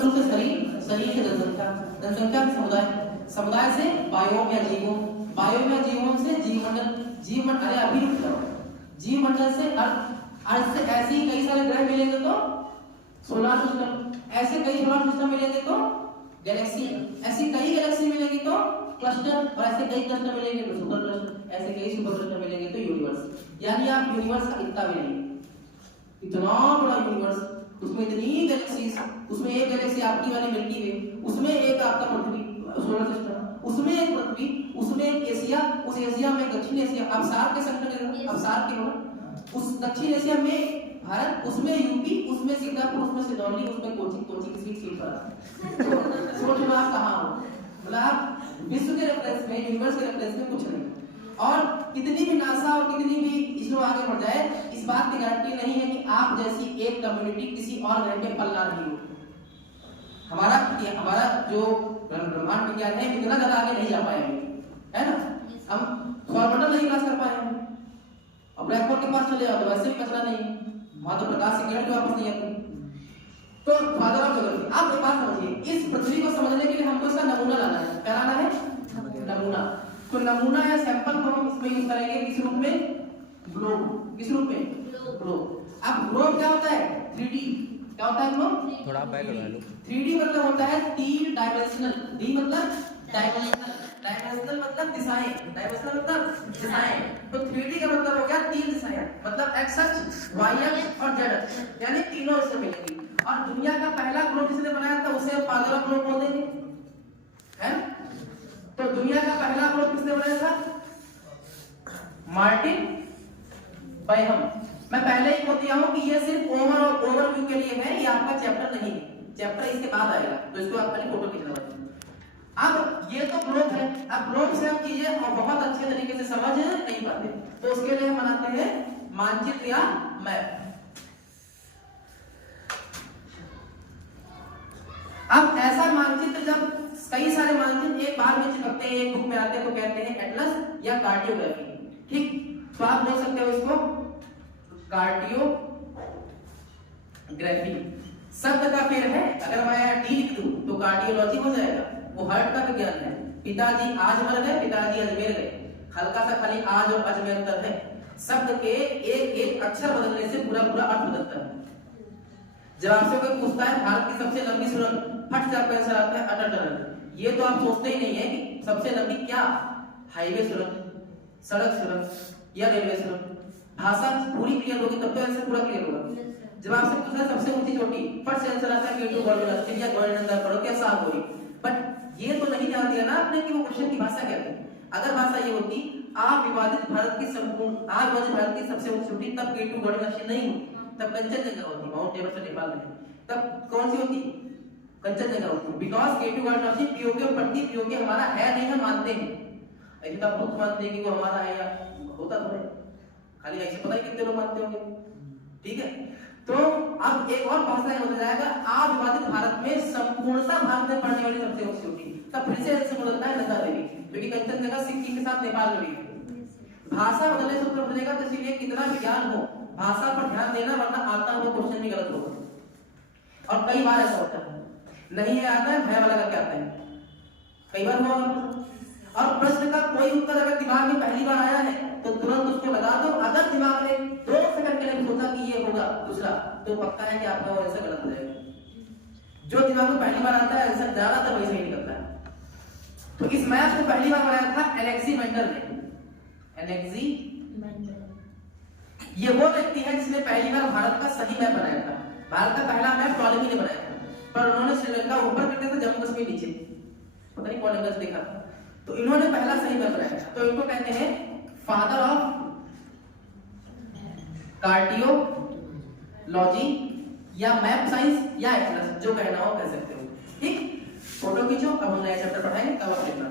जनसंख्या से शरीर की जनसंख्या समुदाय से बायोम या जीवों से जीवमंडल अरे अभी जीवमंडल से अर्थ से ऐसे ही कई सारे ग्रह मिलेंगे तो सोलर सिस्टम, ऐसे कई सोलर सिस्टम मिलेंगे तो गैलेक्सी, ऐसी कई गैलेक्सी मिलेंगी तो क्लस्टर, और ऐसे कई क्लस्टर मिलेंगे तो सुपर क्लस्टर, ऐसे कई सुपर क्लस्टर मिलेंगे तो यूनिवर्स। यानी आप यूनिवर्स का इतना भी नहीं, इतना बड़ा यूनिवर्स, उसमें इतनी गैलेक्सीज, उसमें एक गैलेक्सी आपकी वाली मिल्की वे, उसमें एक आपका पृथ्वी सोलर सिस्टम, उसमें एक पृथ्वी, उसमें एक एशिया, उस एशिया में दक्षिण एशिया, अब सार्क के सेंटर, अब सार्क के उस दक्षिण एशिया में भारत, उसमें यूपी, उसमें सिंगापुर, उसमें सिडनी, उसमें कोचिंग किसी सीट पर। सोच लो आप कहाँ हो, मतलब आप विश्व के रेफरेंस में, यूनिवर्स के रेफरेंस में कुछ नहीं। और कितनी भी नासा और कितनी भी इसरो आगे बढ़ जाए, इस बात की गारंटी नहीं है कि आप जैसी एक कम्युनिटी किसी और ग्रह पे पल रही हो। हमारा जो ब्रह्मांड विज्ञान है इतना ज्यादा आगे नहीं जा पाए है ना, हम सौरमंडल नहीं क्रॉस कर पाए हैं। अब ब्लैक होल के पास चले जाओ तो वैसे भी कचरा नहीं है, वहां तो प्रकाश की किरण वापस नहीं आती। तो फादर ऑफ ज्योग्राफी, आप एक बात समझिए, इस पृथ्वी को समझने के लिए हमको इसका नमूना लाना है। क्या लाना है? नमूना। तो नमूना या सैंपल को हम इसमें यूज करेंगे किस रूप में? ग्लोब। किस रूप में? ग्लोब। अब ग्लोब क्या होता है? 3D। क्या होता है ग्लोब? थोड़ा बैक करवा लो। 3D मतलब होता है 3 डायमेंशनल। डी मतलब डायमेंशनल, डायमेंशनल मतलब दिशाएं, डायमेंशनल मतलब दिशाएं। तो 3D का मतलब हो गया 3 दिशाएं, मतलब x अक्ष, y अक्ष और z अक्ष, यानी तीनों इससे मिलेंगी। और दुनिया का पहला ग्लोब जिसने बनाया था उसे फादर ऑफ ग्लोब बोल देंगे, है? तो दुनिया का पहला ग्लोब किसने बनाया था? मार्टिन बायहम। मैं पहले ही बोल दिया हूं कि ये सिर्फ ओवरव्यू के लिए है, ये आपका चैप्टर नहीं है, चैप्टर इसके बाद आएगा, तो इसको आप खाली फोटो खींचना है। अब ये तो ग्लोब है, अब ग्लोब से हम चीजें और बहुत अच्छे तरीके से समझ नहीं पाते, तो उसके लिए हम बनाते हैं मानचित्र या मैप। अब ऐसा मानचित्र, जब कई सारे मानचित्र एक बार में चिपकते हैं, एक बुक में आते हैं, तो कहते हैं एटलस या कार्टियोग्राफी। ठीक, तो आप बोल सकते हो इसको कार्डियोग्राफी। शब्द का फिर है, अगर मैं डी लिख दूं तो कार्डियोलॉजी हो जाएगा, वो हार्ट का विज्ञान है। पिताजी आज मर गए, पिताजी अजमेर गए, हल्का सा खाली आज और अजमेर अंतर है। शब्द के एक एक अक्षर बदलने से पूरा पूरा अर्थ बदलता है। जब आपसे कोई पूछता है भारत की सबसे लंबी सुरंग, फट से आपका आंसर आता है अटल टनल। ये तो आप सोचते ही नहीं है कि सबसे लंबी क्या, हाईवे सुरंग, सड़क सुरंग या रेलवे सुरंग। भाषा पूरी क्लियर होगी तब तो आंसर पूरा क्लियर होगा। जब आपसे पूछा सबसे ऊंची चोटी, फट से आंसर आता है केटू गवर्नमेंट या गवर्नमेंट पढ़ो क्या साफ होगी। बट ये तो नहीं ध्यान दिया ना आपने कि वो क्वेश्चन की भाषा क्या थी। अगर भाषा ये होती अविभाजित भारत की सबसे ऊंची चोटी, तब केटू गवर्नमेंट नहीं होती, तब कंचनजंगा होती, माउंट एवरेस्ट नेपाल में। तब कौन सी होती? कंचनजंगा होती, बिकॉज़ केटू गवर्नमेंट पीओके और पट्टी पीओके हमारा है नहीं, हम मानते हैं। ऐसे आप खुद मानते हैं कि वो हमारा है या होता थोड़े, खाली ऐसे पता ही कितने लोग मानते होंगे। ठीक है, तो अब एक और भाषा हो जाएगा अविभाजित भारत में संपूर्णता भारत में पड़ने वाली सबसे ऊंची चोटी। तब फिर से ऐसे बोलता है नंदा देवी, क्योंकि कंचनजंगा सिक्किम के साथ नेपाल में भी है। भाषा बदलने से उत्तर बदलेगा, तो इसलिए कितना भी ज्ञान हो भाषा पर ध्यान देना, वरना आता हुआ क्वेश्चन भी गलत होगा। और कई बार ऐसा होता है, नहीं है आता है, भय वाला करके आता है, कई बार हुआ। और प्रश्न का कोई उत्तर अगर दिमाग में पहली बार आया है तो तुरंत उसको लगा दो। अगर दिमाग ने 2 सेकंड के लिए सोचा कि ये होगा दूसरा, तो पक्का है कि आपका वो आंसर गलत हो जाएगा। जो दिमाग में पहली बार आता है आंसर ज्यादातर वही सही निकलता है। तो इस मैप को पहली बार बनाया था एलेक्जेंडर ने। ये वो व्यक्ति है जिसने पहली बार भारत का सही मैप बनाया था। भारत का पहला मैप टॉलेमी ने बनाया था, पर उन्होंने श्रीलंका ऊपर करते थे, जम्मू कश्मीर नीचे, पता नहीं कौन एंगल से देखा था। तो इन्होंने पहला सही मैप बनाया था, तो इनको कहते हैं फादर ऑफ कार्डियोलॉजी या मैप साइंस या एटलस, जो कहना हो कह सकते हो। ठीक, फोटो खींचो, अब हम नया चैप्टर पढ़ाएंगे, तब आप देखना।